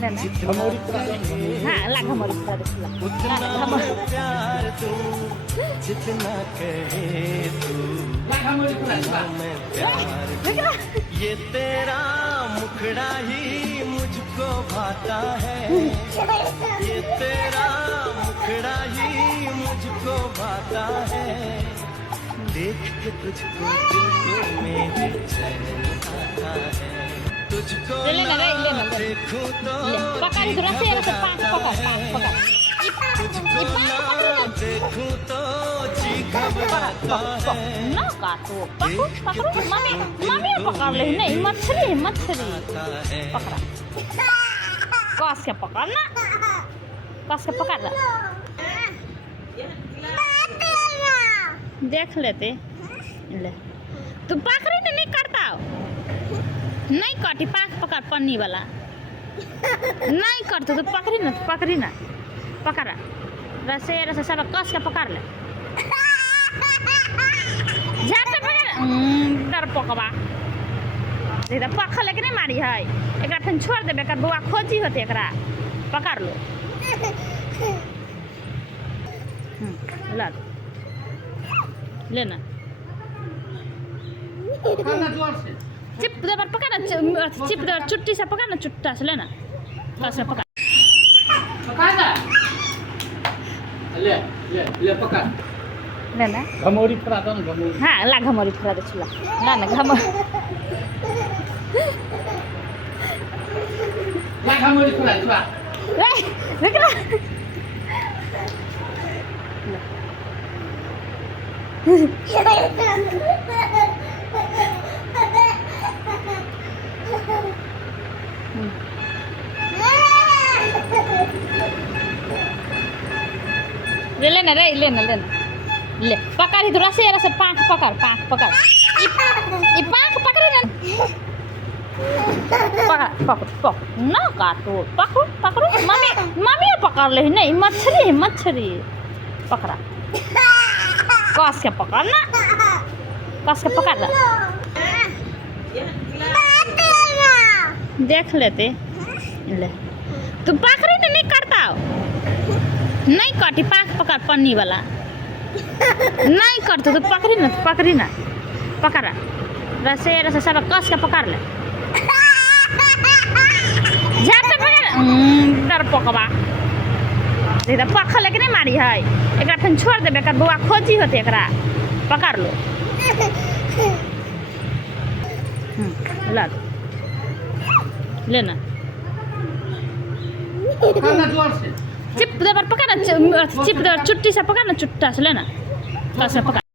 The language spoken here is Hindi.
लेना हाँ ला घमौरी पूरा देखला प्यार तू जितना कहे तू मैं प्यार ये तेरा मुखड़ा ही मुझको भाता है ये तेरा मुखड़ा ही मुझको भाता है देख के तुझको दिल को मेरे चैन आता है तुझको देखूं तो पकड़ इधर से पकड़ तुझको देखूं तो जी घबराता है ना काटो पकड़ो मम्मी पकड़ ले नहीं मछली पकड़ा कस के पकड़ना कस के पकड़ देख लेते ले तू पकड़ी तो नहीं करता नहीं काटी पाक पकड़ पन्नी वाला नहीं करते तो पकड़ी ना पकड़ा रसे सब कस के पकड़ ले झाट पकड़ डर पकवा देखा पकड़ के नहीं मारी है एक फिर छोड़ देवे एक बउआ खोजी होते एक पकड़ लो लेना चिप देवर पकड़ ना चिप देवर चुट्टी से पकड़ ना चुट्टा से लेना कस पकड़ ले पकड़ लेना घमौरी फरा दो ना घमौरी हाँ ला घमौरी फरा दे चला ना घमौरी ला घमौरी फरा चला देख रहा लेना ले पकड़ इधर से पाँख पकड़ ये पाँख पकड़े ना पकड़ ना काटो पकड़ो मम्मी पकड़ ले नहीं मछली पकड़ा कस के पकड़ना कस के पकड़ देख लेते ले तू पकड़ी तो नहीं करता नहीं काटी पाक पकड़ पन्नी वाला नहीं करते तो पकड़ी ना पकड़ा रसे सब कस के पकड़ ले झाट पकड़ डर पकवा देखा पकड़ लेके नहीं मारी है एक फिर छोड़ देवे एक बउआ खोजी होते एक पकड़ लो लेना चिप देवर पकड़ ना चिप देवर चुट्टी से पकड़ ना चुट्टा से लेना कस पकड़